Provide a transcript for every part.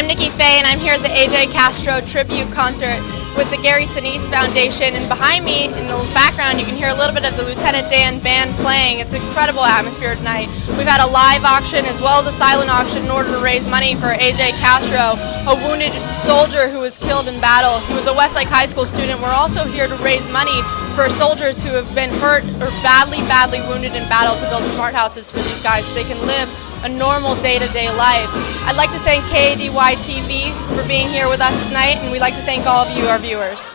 I'm Nikki Faye, and I'm here at the A.J. Castro tribute concert with the Gary Sinise Foundation. And behind me, in the background, you can hear a little bit of the Lieutenant Dan band playing. It's an incredible atmosphere tonight. We've had a live auction as well as a silent auction in order to raise money for A.J. Castro, a wounded soldier who was killed in battle. He was a Westlake High School student. We're also here to raise money for soldiers who have been hurt or badly wounded in battle to build smart houses for these guys so they can live a normal day-to-day life. I'd like to thank KADY-TV for being here with us tonight, and we'd like to thank all of you, our viewers.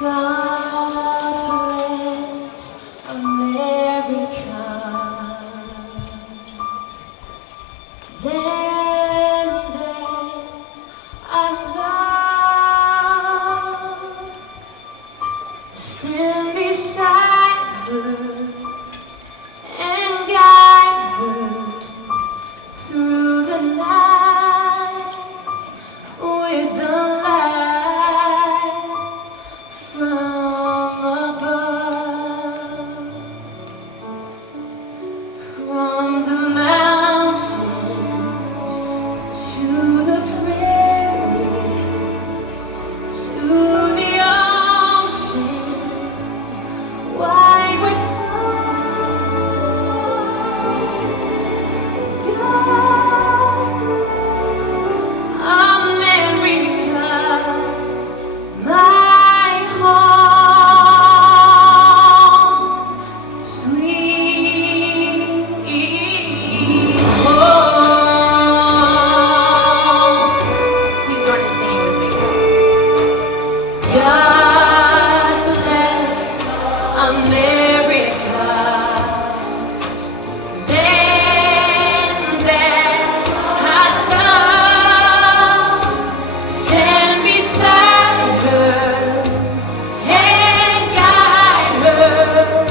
God bless America. Land that I love. Stand beside her and guide her through the night with the light from above. From the mountains to the prairies to the oceans wide with God bless America, my home, sweet home. Please join in singing with me. God bless America. Land that I love. Stand beside her and guide her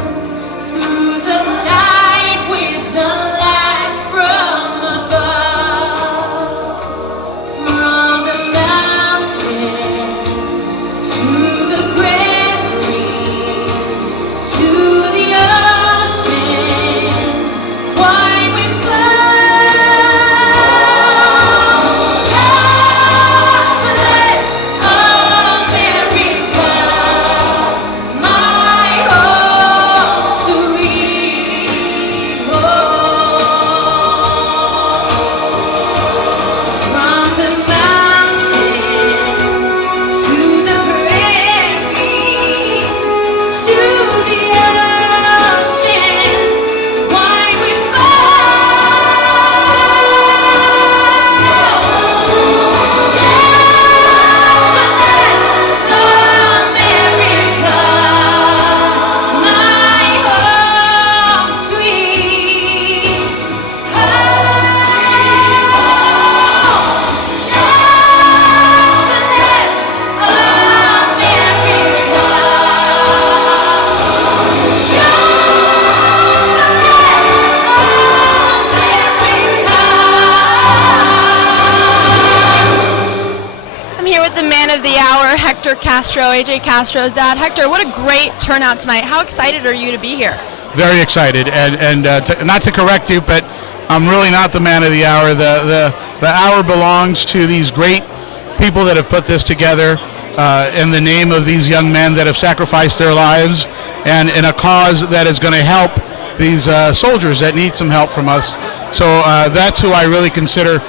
through the night with the light from above. From the mountains to the prairies to the oceans wide with love. God bless America, my home, sweet home. From the mountains to the prairies to the oceans wide with I'm here with the man of the hour, Hector Castro, A.J. Castro's dad. Hector, what a great turnout tonight. How excited are you to be here? Very excited, and not to correct you, but I'm really not the man of the hour. The hour belongs to these great people that have put this together in the name of these young men that have sacrificed their lives and in a cause that is going to help these soldiers that need some help from us. So that's who I really consider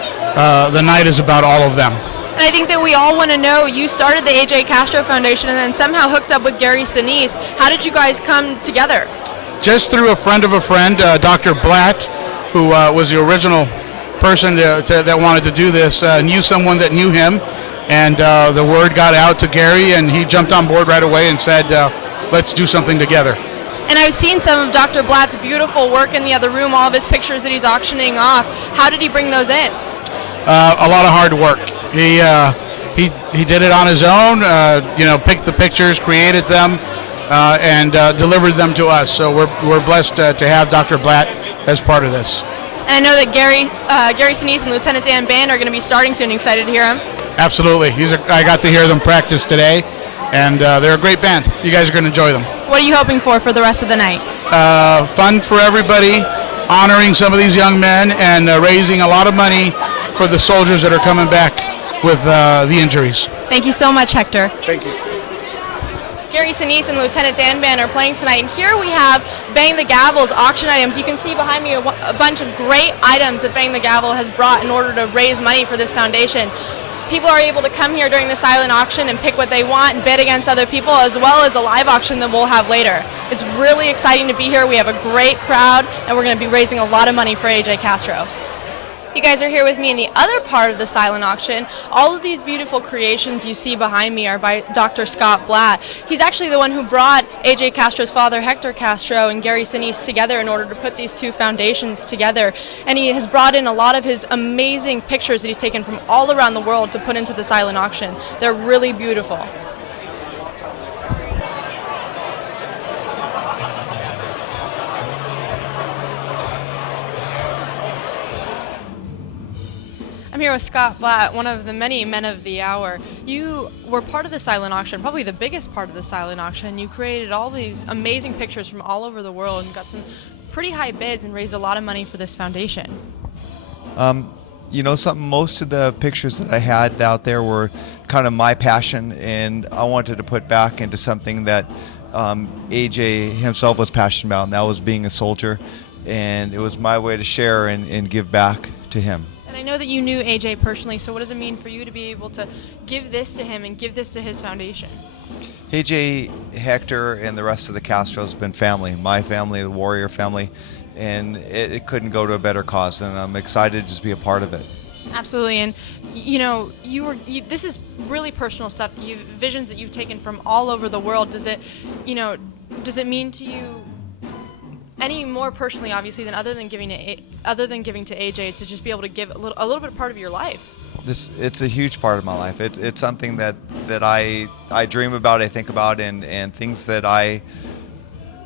the night is about, all of them. And I think that we all want to know, you started the A.J. Castro Foundation and then somehow hooked up with Gary Sinise. How did you guys come together? Just through a friend of a friend, Dr. Blatt, who was the original person that wanted to do this, knew someone that knew him, and the word got out to Gary, and he jumped on board right away and said, let's do something together. And I've seen some of Dr. Blatt's beautiful work in the other room, all of his pictures that he's auctioning off. How did he bring those in? A lot of hard work. He did it on his own, picked the pictures, created them, and delivered them to us. So we're blessed to have Dr. Blatt as part of this. And I know that Gary Sinise and Lieutenant Dan Band are going to be starting soon. Are you excited to hear him? Absolutely. I got to hear them practice today, and they're a great band. You guys are going to enjoy them. What are you hoping for the rest of the night? Fun for everybody, honoring some of these young men and raising a lot of money for the soldiers that are coming back with the injuries. Thank you so much, Hector. Thank you. Gary Sinise and Lieutenant Dan Band are playing tonight, and here we have Bang the Gavel's auction items. You can see behind me a bunch of great items that Bang the Gavel has brought in order to raise money for this foundation. People are able to come here during the silent auction and pick what they want and bid against other people, as well as a live auction that we'll have later. It's really exciting to be here. We have a great crowd, and we're going to be raising a lot of money for AJ Castro. You guys are here with me in the other part of the silent auction. All of these beautiful creations you see behind me are by Dr. Scott Blatt. He's actually the one who brought AJ Castro's father, Hector Castro, and Gary Sinise together in order to put these two foundations together. And he has brought in a lot of his amazing pictures that he's taken from all around the world to put into the silent auction. They're really beautiful. I'm here with Scott Blatt, one of the many men of the hour. You were part of the silent auction, probably the biggest part of the silent auction. You created all these amazing pictures from all over the world and got some pretty high bids and raised a lot of money for this foundation. You know something, most of the pictures that I had out there were kind of my passion, and I wanted to put back into something that AJ himself was passionate about, and that was being a soldier. And it was my way to share and give back to him. And I know that you knew AJ personally, so what does it mean for you to be able to give this to him and give this to his foundation? AJ, Hector, and the rest of the Castros have been family, my family, the Warrior family, and it couldn't go to a better cause, and I'm excited to just be a part of it. Absolutely, and you know, this is really personal stuff. Visions that you've taken from all over the world. Does it mean to you any more personally, obviously, than other than giving to AJ, it's to just be able to give a little bit part of your life? It's a huge part of my life. It's something that I dream about, I think about, and things that I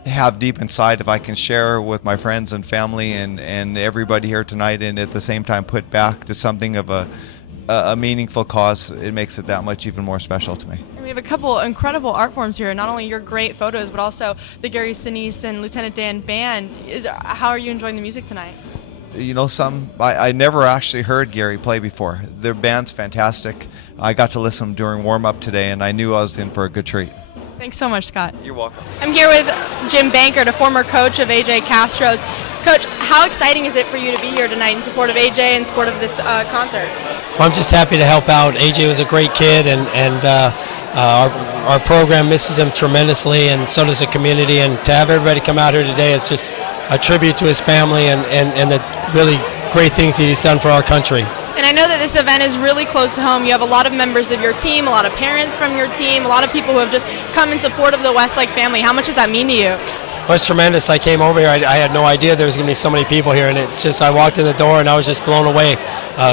have deep inside. If I can share with my friends and family and everybody here tonight, and at the same time put back to something of a meaningful cause, it makes it that much even more special to me. We have a couple incredible art forms here, not only your great photos, but also the Gary Sinise and Lieutenant Dan Band. How are you enjoying the music tonight? You know, I never actually heard Gary play before. Their band's fantastic. I got to listen during warm-up today, and I knew I was in for a good treat. Thanks so much, Scott. You're welcome. I'm here with Jim Bankert, a former coach of AJ Castro's. Coach, how exciting is it for you to be here tonight in support of AJ and support of this concert? Well, I'm just happy to help out. AJ was a great kid, and our program misses him tremendously, and so does the community. And to have everybody come out here today is just a tribute to his family and the really great things that he's done for our country. And I know that this event is really close to home. You have a lot of members of your team, a lot of parents from your team, a lot of people who have just come in support of the Westlake family. How much does that mean to you? Well, it's tremendous. I came over here. I had no idea there was going to be so many people here, and it's just I walked in the door and I was just blown away.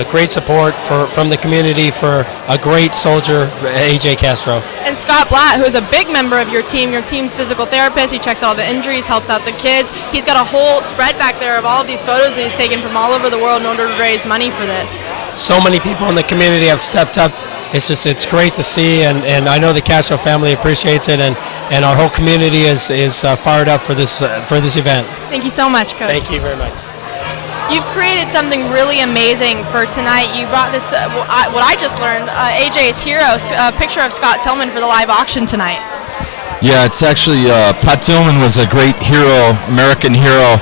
Great support from the community for a great soldier, AJ Castro. And Scott Blatt, who is a big member of your team's physical therapist. He checks all the injuries, helps out the kids. He's got a whole spread back there of all of these photos that he's taken from all over the world in order to raise money for this. So many people in the community have stepped up. It's great to see, and I know the Castro family appreciates it, and our whole community is fired up for this event. Thank you so much, Coach. Thank you very much. You've created something really amazing for tonight. You brought this, what I just learned, AJ's hero, a picture of Scott Tillman for the live auction tonight. Yeah, it's actually, Pat Tillman was a great hero, American hero,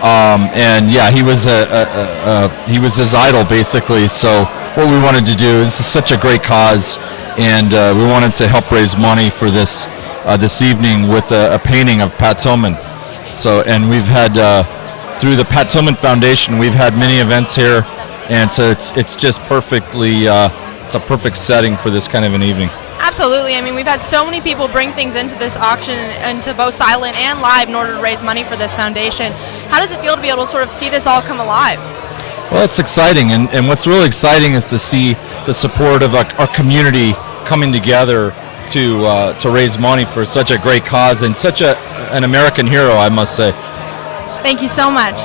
and yeah, he was he was his idol basically. So what we wanted to do, this is such a great cause, and we wanted to help raise money for this evening with a painting of Pat Tillman. So, and we've had through the Pat Tillman Foundation, we've had many events here, and so it's just perfectly it's a perfect setting for this kind of an evening. Absolutely. I mean, we've had so many people bring things into this auction, into both silent and live, in order to raise money for this foundation. How does it feel to be able to sort of see this all come alive? Well, it's exciting, and what's really exciting is to see the support of our community coming together to raise money for such a great cause and such an American hero, I must say. Thank you so much.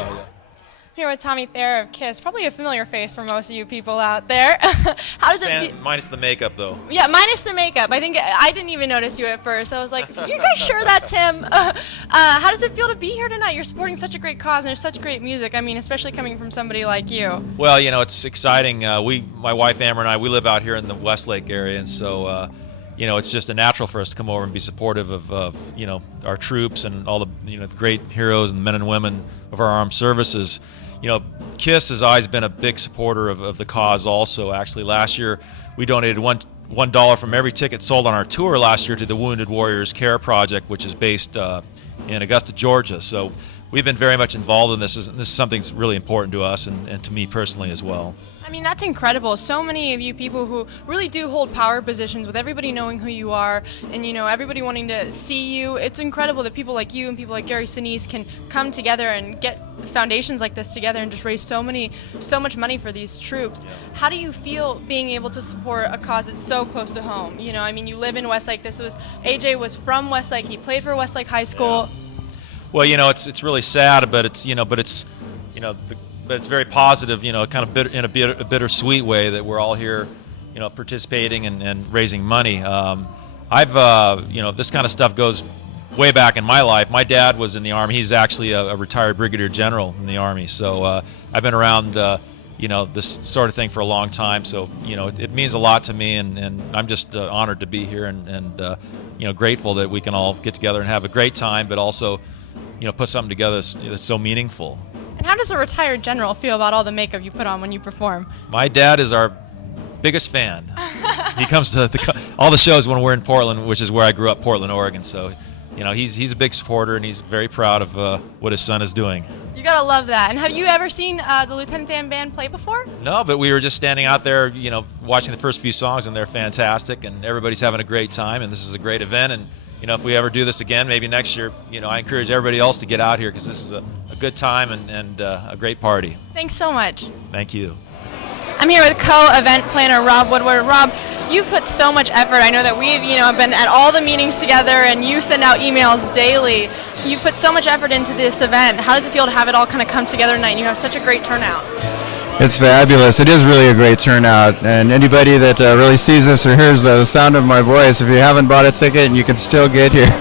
here with Tommy Thayer of KISS, probably a familiar face for most of you people out there. How does it feel? Minus the makeup, though. Yeah, minus the makeup. I think I didn't even notice you at first. I was like, you guys sure that's him? How does it feel to be here tonight? You're supporting such a great cause and there's such great music. I mean, especially coming from somebody like you. Well, it's exciting. My wife Amber and I, we live out here in the Westlake area, and so it's just a natural for us to come over and be supportive of our troops and all the great heroes and men and women of our armed services. KISS has always been a big supporter of the cause also. Actually, last year we donated $1 from every ticket sold on our tour last year to the Wounded Warriors Care Project, which is based in Augusta, Georgia. So we've been very much involved in this. This is something that's really important to us and to me personally as well. I mean, that's incredible. So many of you people who really do hold power positions with everybody knowing who you are and, everybody wanting to see you. It's incredible that people like you and people like Gary Sinise can come together and get foundations like this together and just raise so much money for these troops. How do you feel being able to support a cause that's so close to home? You live in Westlake. AJ was from Westlake. He played for Westlake High School. Yeah. Well, it's really sad, but but it's very positive, kind of in a bittersweet way that we're all here, participating and raising money. This kind of stuff goes way back in my life. My dad was in the Army. He's actually a retired brigadier general in the Army. So I've been around, this sort of thing for a long time. So, it means a lot to me, and I'm just honored to be here and grateful that we can all get together and have a great time, but also, put something together that's so meaningful. And how does a retired general feel about all the makeup you put on when you perform? My dad is our biggest fan. He comes to all the shows when we're in Portland, which is where I grew up, Portland, Oregon. So, he's a big supporter, and he's very proud of what his son is doing. You gotta love that. And have you ever seen the Lieutenant Dan Band play before? No, but we were just standing out there, watching the first few songs, and they're fantastic, and everybody's having a great time, and this is a great event. And if we ever do this again, maybe next year, I encourage everybody else to get out here because this is a good time and a great party. Thanks so much. Thank you. I'm here with co-event planner Rob Woodward. Rob, you've put so much effort. I know that we've been at all the meetings together, and you send out emails daily. You put so much effort into this event. How does it feel to have it all kind of come together tonight and you have such a great turnout? It's fabulous. It is really a great turnout, and anybody that really sees this or hears the sound of my voice, if you haven't bought a ticket, you can still get here.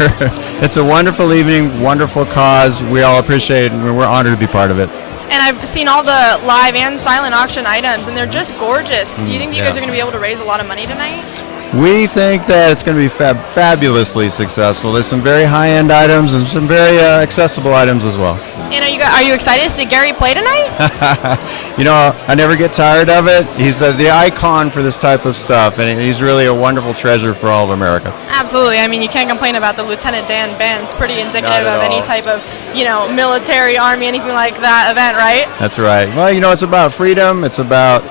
It's a wonderful evening, wonderful cause. We all appreciate it, and we're honored to be part of it. And I've seen all the live and silent auction items, and they're just gorgeous. Do you think you guys are going to be able to raise a lot of money tonight? We think that it's going to be fabulously successful. There's some very high-end items and some very accessible items as well. And are you excited to see Gary play tonight? I never get tired of it. He's the icon for this type of stuff, and he's really a wonderful treasure for all of America. Absolutely. I mean, you can't complain about the Lieutenant Dan Band. It's pretty indicative of any type of, military, army, anything like that event, right? That's right. Well, it's about freedom. It's about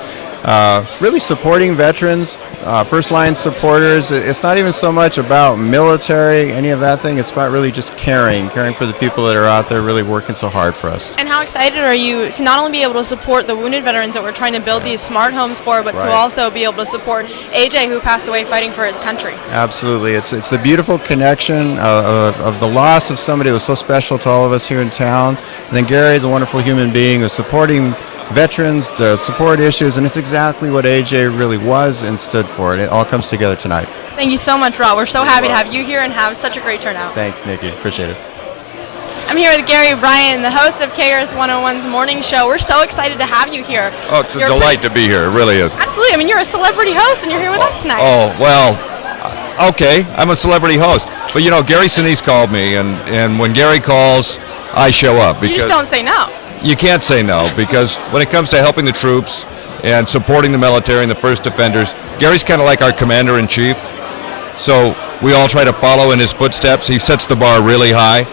really supporting veterans, first-line supporters. It's not even so much about military, any of that thing. It's about really just caring for the people that are out there really working so hard for us. And how excited are you to not only be able to support the wounded veterans that we're trying to build these smart homes for, but to also be able to support AJ, who passed away fighting for his country? Absolutely. It's the beautiful connection of the loss of somebody who was so special to all of us here in town. And then Gary is a wonderful human being who's supporting veterans, the support issues, and it's exactly what AJ really was and stood for. And it all comes together tonight. Thank you so much, Rob. We're so happy to have you here and have such a great turnout. Thanks, Nikki. Appreciate it. I'm here with Gary Bryan, the host of K-Earth 101's morning show. We're so excited to have you here. Oh, it's a delight to be here. It really is. Absolutely. I mean, you're a celebrity host, and you're here with us tonight. Oh, well, okay. I'm a celebrity host. But, Gary Sinise called me, and when Gary calls, I show up. You just don't say no. You can't say no, because when it comes to helping the troops and supporting the military and the first defenders, Gary's kind of like our commander-in-chief. So we all try to follow in his footsteps. He sets the bar really high,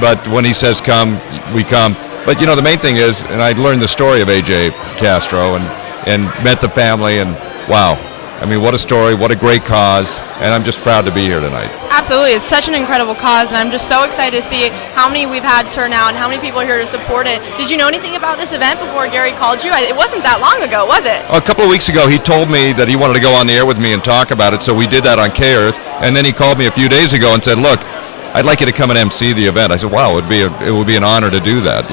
but when he says come, we come. But the main thing is, and I learned the story of AJ Castro and met the family, and wow. I mean, what a story, what a great cause, and I'm just proud to be here tonight. Absolutely. It's such an incredible cause, and I'm just so excited to see how many we've had turn out and how many people are here to support it. Did you know anything about this event before Gary called you? It wasn't that long ago, was it? A couple of weeks ago, he told me that he wanted to go on the air with me and talk about it, so we did that on K-Earth, and then he called me a few days ago and said, look, I'd like you to come and MC the event. I said, wow, it would be an honor to do that,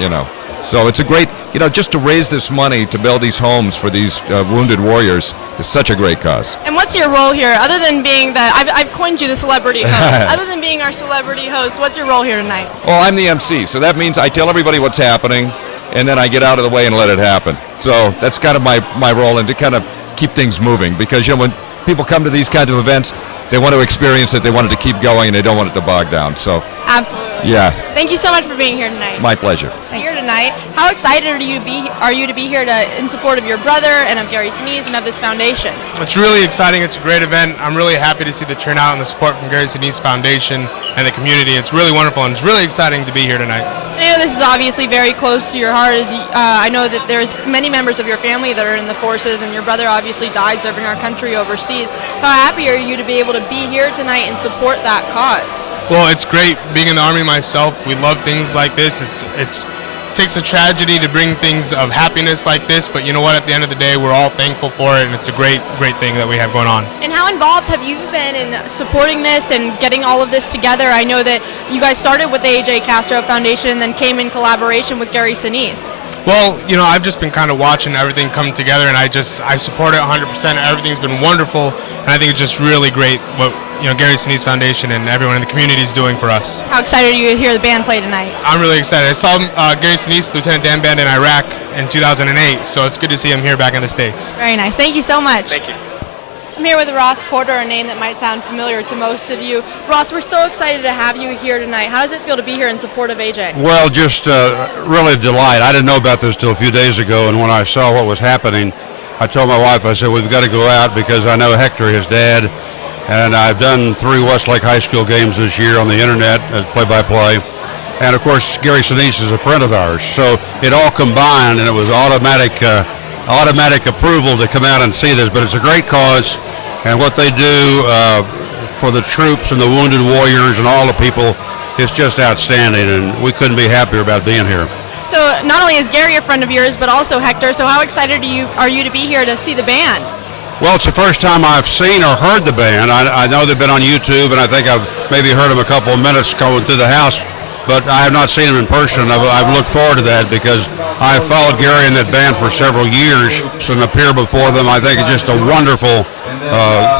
So it's a great, just to raise this money to build these homes for these wounded warriors is such a great cause. And what's your role here, other than being I've coined you the celebrity host. Other than being our celebrity host, what's your role here tonight? Oh, I'm the MC, so that means I tell everybody what's happening, and then I get out of the way and let it happen. So that's kind of my role, and to kind of keep things moving, because when people come to these kinds of events, they want to experience it, they want it to keep going, and they don't want it to bog down. So absolutely. Yeah. Thank you so much for being here tonight. My pleasure. Here tonight, how excited are you to be here in support of your brother and of Gary Sinise and of this foundation? It's really exciting. It's a great event. I'm really happy to see the turnout and the support from Gary Sinise Foundation and the community. It's really wonderful, and it's really exciting to be here tonight. I know this is obviously very close to your heart. I know that there's many members of your family that are in the forces, and your brother obviously died serving our country overseas. How happy are you to be able to be here tonight and support that cause? Well, it's great being in the Army myself. We love things like this. It takes a tragedy to bring things of happiness like this, but you know what? At the end of the day, we're all thankful for it, and it's a great thing that we have going on. And how involved have you been in supporting this and getting all of this together? I know that you guys started with the A.J. Castro Foundation and then came in collaboration with Gary Sinise. Well, I've just been kind of watching everything come together, and I support it 100%. Everything's been wonderful, and I think it's just really great what Gary Sinise Foundation and everyone in the community is doing for us. How excited are you to hear the band play tonight? I'm really excited. I saw Gary Sinise, Lieutenant Dan Band in Iraq in 2008, so it's good to see him here back in the States. Very nice. Thank you so much. Thank you. I'm here with Ross Porter, a name that might sound familiar to most of you. Ross, we're so excited to have you here tonight. How does it feel to be here in support of AJ? Well, just really a delight. I didn't know about this till a few days ago, and when I saw what was happening, I told my wife, I said, we've got to go out because I know Hector, his dad, and I've done 3 Westlake High School games this year on the internet, play-by-play. And, of course, Gary Sinise is a friend of ours. So it all combined, and it was automatic approval to come out and see this. But it's a great cause, and what they do for the troops and the wounded warriors and all the people, it's just outstanding, and we couldn't be happier about being here. So not only is Gary a friend of yours, but also Hector. So how excited are you to be here to see the band? Well, it's the first time I've seen or heard the band. I know they've been on YouTube, and I think I've maybe heard them a couple of minutes going through the house, but I have not seen them in person. I've looked forward to that because I've followed Gary and that band for several years and appear before them. I think it's just a wonderful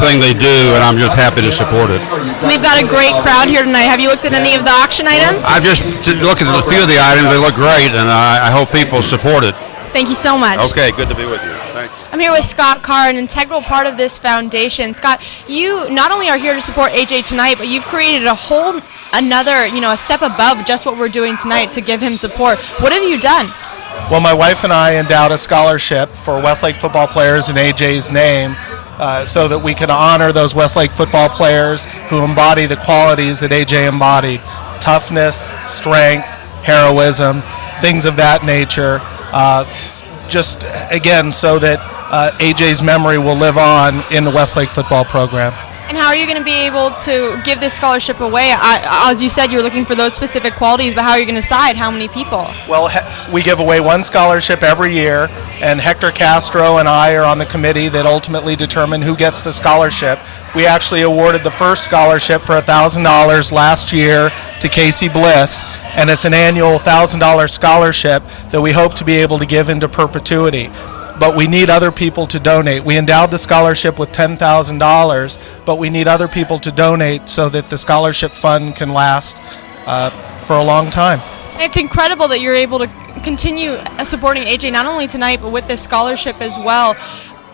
thing they do, and I'm just happy to support it. We've got a great crowd here tonight. Have you looked at any of the auction items? I've just looked at a few of the items. They look great, and I hope people support it. Thank you so much. Okay, good to be with you. Thank you. I'm here with Scott Carr, an integral part of this foundation. Scott, you not only are here to support AJ tonight, but you've created a whole another, a step above just what we're doing tonight to give him support. What have you done? Well, my wife and I endowed a scholarship for Westlake football players in AJ's name so that we can honor those Westlake football players who embody the qualities that AJ embodied. Toughness, strength, heroism, things of that nature. Just, again, so that AJ's memory will live on in the Westlake football program. And how are you going to be able to give this scholarship away? As you said, you're looking for those specific qualities, but how are you going to decide how many people? Well, we give away one scholarship every year, and Hector Castro and I are on the committee that ultimately determine who gets the scholarship. We actually awarded the first scholarship for $1,000 last year to Casey Bliss, and it's an annual $1,000 scholarship that we hope to be able to give into perpetuity. But we need other people to donate. We endowed the scholarship with $10,000, but we need other people to donate so that the scholarship fund can last for a long time. It's incredible that you're able to continue supporting AJ not only tonight, but with this scholarship as well.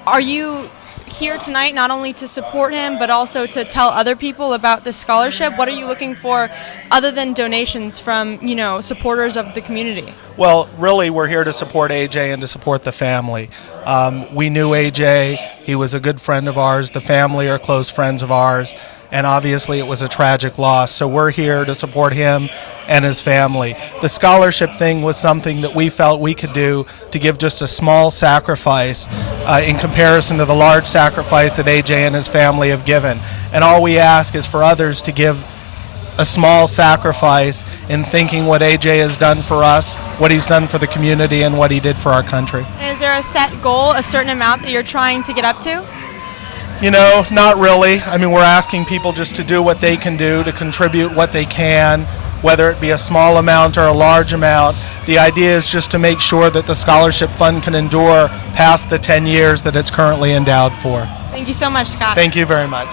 Are you here tonight not only to support him, but also to tell other people about this scholarship? What are you looking for other than donations from, supporters of the community? Well, really, we're here to support AJ and to support the family. We knew AJ. He was a good friend of ours. The family are close friends of ours. And obviously, it was a tragic loss. So we're here to support him and his family. The scholarship thing was something that we felt we could do to give just a small sacrifice in comparison to the large sacrifice that AJ and his family have given. And all we ask is for others to give a small sacrifice in thinking what AJ has done for us, what he's done for the community, and what he did for our country. And is there a set goal, a certain amount that you're trying to get up to? Not really. I mean, we're asking people just to do what they can do, to contribute what they can. whether it be a small amount or a large amount. The idea is just to make sure that the scholarship fund can endure past the 10 years that it's currently endowed for. Thank you so much, Scott. Thank you very much.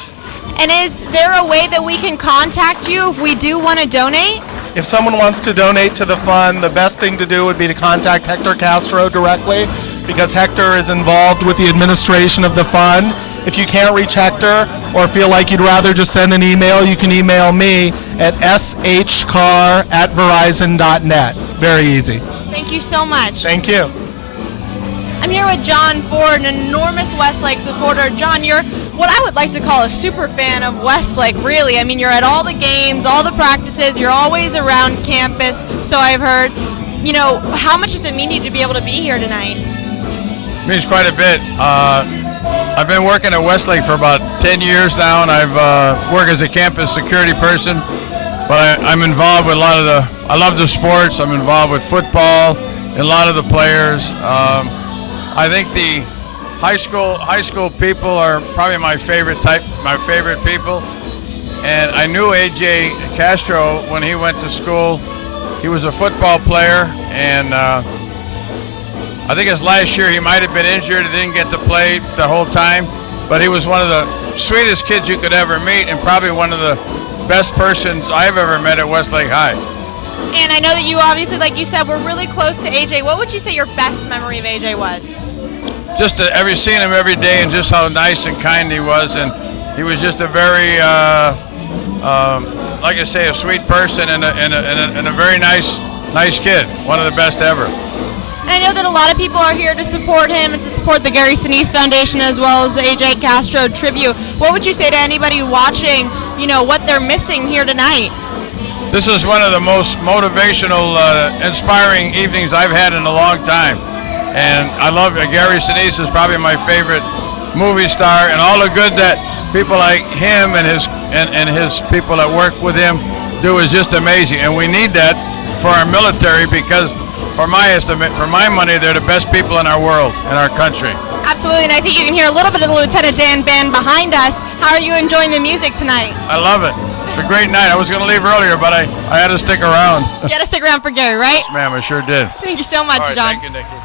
And is there a way that we can contact you if we do want to donate? If someone wants to donate to the fund, the best thing to do would be to contact Hector Castro directly, because Hector is involved with the administration of the fund. If you can't reach Hector or feel like you'd rather just send an email, you can email me at shcar@verizon.net. Very easy. Thank you so much. Thank you. I'm here with John Ford, an enormous Westlake supporter. John, you're what I would like to call a super fan of Westlake, really. I mean, you're at all the games, all the practices, you're always around campus, so I've heard. You know, how much does it mean to you to be able to be here tonight? It means quite a bit. I've been working at Westlake for about 10 years now, and I've worked as a campus security person, but I'm involved with a lot of I love the sports. I'm involved with football, and a lot of the players. I think the high school people are probably my favorite people. And I knew AJ Castro when he went to school. He was a football player, and I think his last year he might have been injured. He didn't get to play the whole time, but he was one of the sweetest kids you could ever meet, and probably one of the best persons I've ever met at Westlake High. And I know that you obviously, like you said, were really close to AJ. What would you say your best memory of AJ was? Just seeing him every day, and just how nice and kind he was, and he was just a very, like I say, a sweet person and a very nice kid. One of the best ever. And I know that a lot of people are here to support him and to support the Gary Sinise Foundation as well as the AJ Castro tribute. What would you say to anybody watching, you know, what they're missing here tonight? This is one of the most motivational, inspiring evenings I've had in a long time. And I love Gary Sinise is probably my favorite movie star, and all the good that people like him and his people that work with him do is just amazing. And we need that for our military, because for my estimate, for my money, they're the best people in our world, in our country. Absolutely, and I think you can hear a little bit of the Lieutenant Dan Band behind us. How are you enjoying the music tonight? I love it. It's a great night. I was going to leave earlier, but I had to stick around. You had to stick around for Gary, right? Yes, ma'am, I sure did. Thank you so much, All right, John. Thank you, Nikki.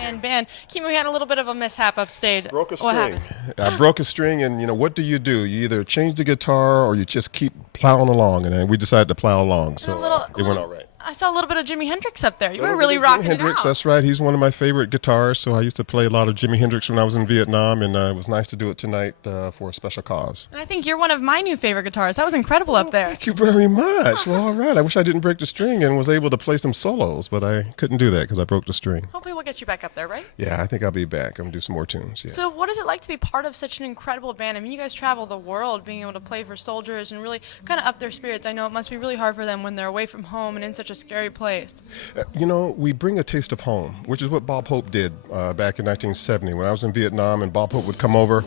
And band, Kimo, we had a little bit of a mishap upstage. Broke a What string. happened? I broke a string, and what do? You either change the guitar or you just keep plowing along, and we decided to plow along, so it went all right. I saw a little bit of Jimi Hendrix up there. You were really rocking Jimi Hendrix, it out. that's right. He's one of my favorite guitarists, so I used to play a lot of Jimi Hendrix when I was in Vietnam, and it was nice to do it tonight for a special cause. And I think you're one of my new favorite guitarists. That was incredible up there. Thank you very much. Well, all right. I wish I didn't break the string and was able to play some solos, but I couldn't do that because I broke the string. Hopefully we'll get you back up there, right? Yeah, I think I'll be back. I'm going to do some more tunes. Yeah. So what is it like to be part of such an incredible band? I mean, you guys travel the world being able to play for soldiers and really kind of up their spirits. I know it must be really hard for them when they're away from home and in such a scary place. We bring a taste of home, which is what Bob Hope did back in 1970. When I was in Vietnam and Bob Hope would come over,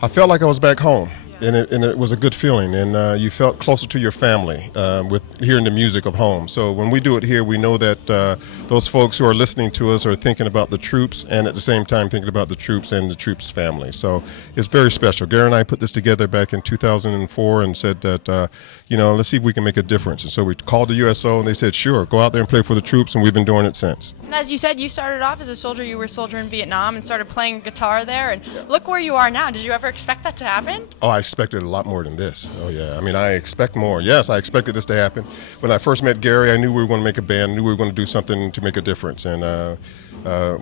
I felt like I was back home. And it was a good feeling, and you felt closer to your family with hearing the music of home. So when we do it here, we know that those folks who are listening to us are thinking about the troops, and at the same time thinking about the troops and the troops' family. So it's very special. Gary and I put this together back in 2004 and said that, let's see if we can make a difference. And so we called the USO, and they said, sure, go out there and play for the troops, and we've been doing it since. And as you said, you started off as a soldier. You were a soldier in Vietnam and started playing guitar there. And look where you are now. Did you ever expect that to happen? Oh, I expected a lot more than this. Oh, yeah. I mean, I expect more. Yes, I expected this to happen. When I first met Gary, I knew we were going to make a band, knew we were going to do something to make a difference. And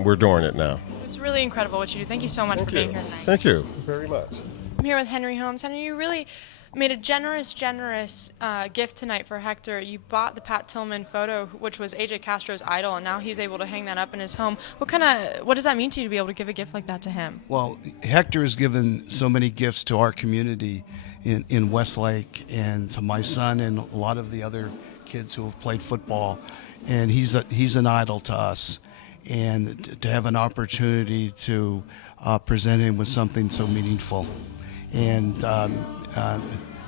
we're doing it now. It's really incredible what you do. Thank you so much for being here tonight. Thank you very much. I'm here with Henry Holmes. Henry, you really made a generous gift tonight for Hector. You bought the Pat Tillman photo, which was AJ Castro's idol, and now he's able to hang that up in his home. What does that mean to you to be able to give a gift like that to him? Well, Hector has given so many gifts to our community in Westlake and to my son and a lot of the other kids who have played football, and he's an idol to us. And to have an opportunity to present him with something so meaningful, and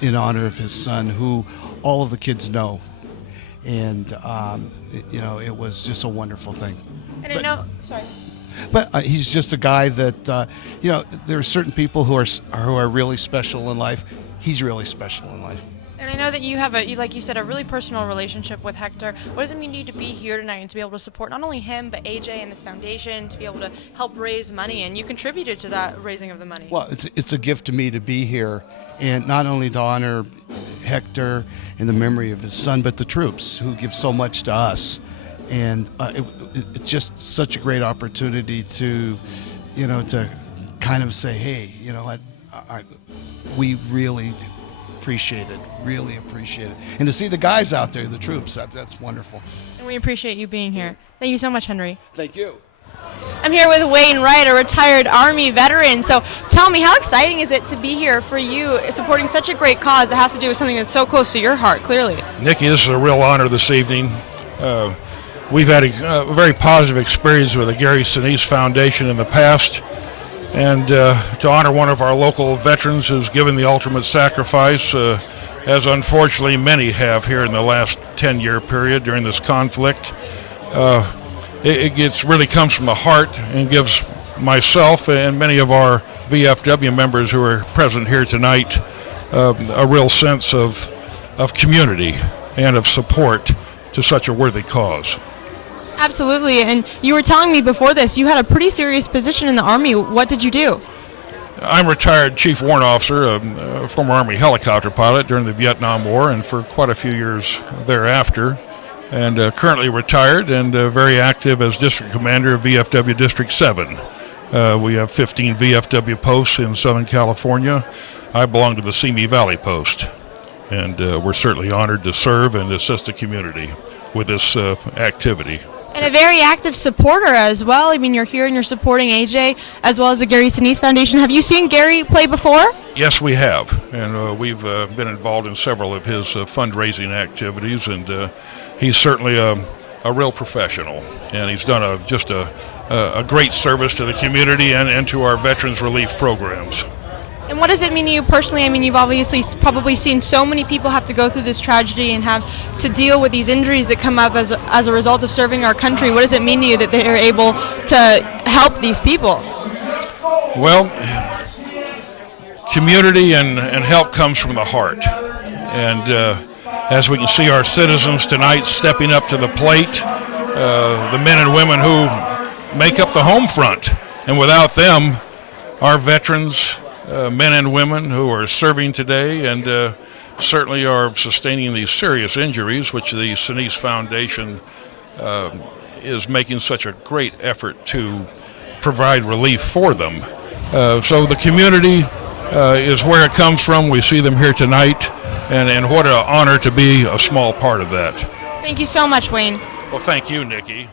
in honor of his son, who all of the kids know, and it was just a wonderful thing. And sorry. But he's just a guy that there are certain people who are really special in life. He's really special in life. And I know that you have like you said, a really personal relationship with Hector. What does it mean to you to be here tonight and to be able to support not only him but AJ and this foundation, to be able to help raise money, and you contributed to that raising of the money? Well, it's a gift to me to be here, and not only to honor Hector in the memory of his son, but the troops who give so much to us. And it's just such a great opportunity to, to kind of say, hey, we really appreciate it, and to see the guys out there, the troops, that's wonderful. And we appreciate you being here. Thank you so much, Henry. Thank you. I'm here with Wayne Wright, a retired Army veteran. So tell me, how exciting is it to be here for you, supporting such a great cause that has to do with something that's so close to your heart, clearly? Nikki, this is a real honor this evening. We've had a very positive experience with the Gary Sinise Foundation in the past, and to honor one of our local veterans who's given the ultimate sacrifice, as unfortunately many have here in the last 10-year period during this conflict. It really comes from the heart and gives myself and many of our VFW members who are present here tonight a real sense of community and of support to such a worthy cause. Absolutely. And you were telling me before this, you had a pretty serious position in the Army. What did you do? I'm retired Chief Warrant Officer, a former Army helicopter pilot during the Vietnam War and for quite a few years thereafter, and currently retired and very active as District Commander of VFW District 7. We have 15 VFW posts in Southern California. I belong to the Simi Valley Post, and we're certainly honored to serve and assist the community with this activity. And a very active supporter as well. I mean, you're here and you're supporting AJ as well as the Gary Sinise Foundation. Have you seen Gary play before? Yes, we have, and we've been involved in several of his fundraising activities, and he's certainly a real professional, and he's done just a great service to the community and to our veterans relief programs. And what does it mean to you personally? I mean, you've obviously probably seen so many people have to go through this tragedy and have to deal with these injuries that come up as a result of serving our country. What does it mean to you that they are able to help these people? Well, community and help comes from the heart. And as we can see our citizens tonight stepping up to the plate, the men and women who make up the home front. And without them, our veterans, men and women who are serving today and certainly are sustaining these serious injuries, which the Sinise Foundation is making such a great effort to provide relief for them. So the community is where it comes from. We see them here tonight, and what an honor to be a small part of that. Thank you so much, Wayne. Well, thank you, Nikki.